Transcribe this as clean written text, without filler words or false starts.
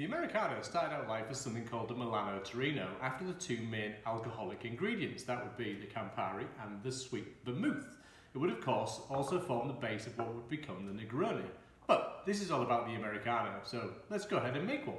The Americano started out life as something called the Milano Torino after the two main alcoholic ingredients, that would be the Campari and the sweet vermouth. It would of course also form the base of what would become the Negroni. But this is all about the Americano, so let's go ahead and make one.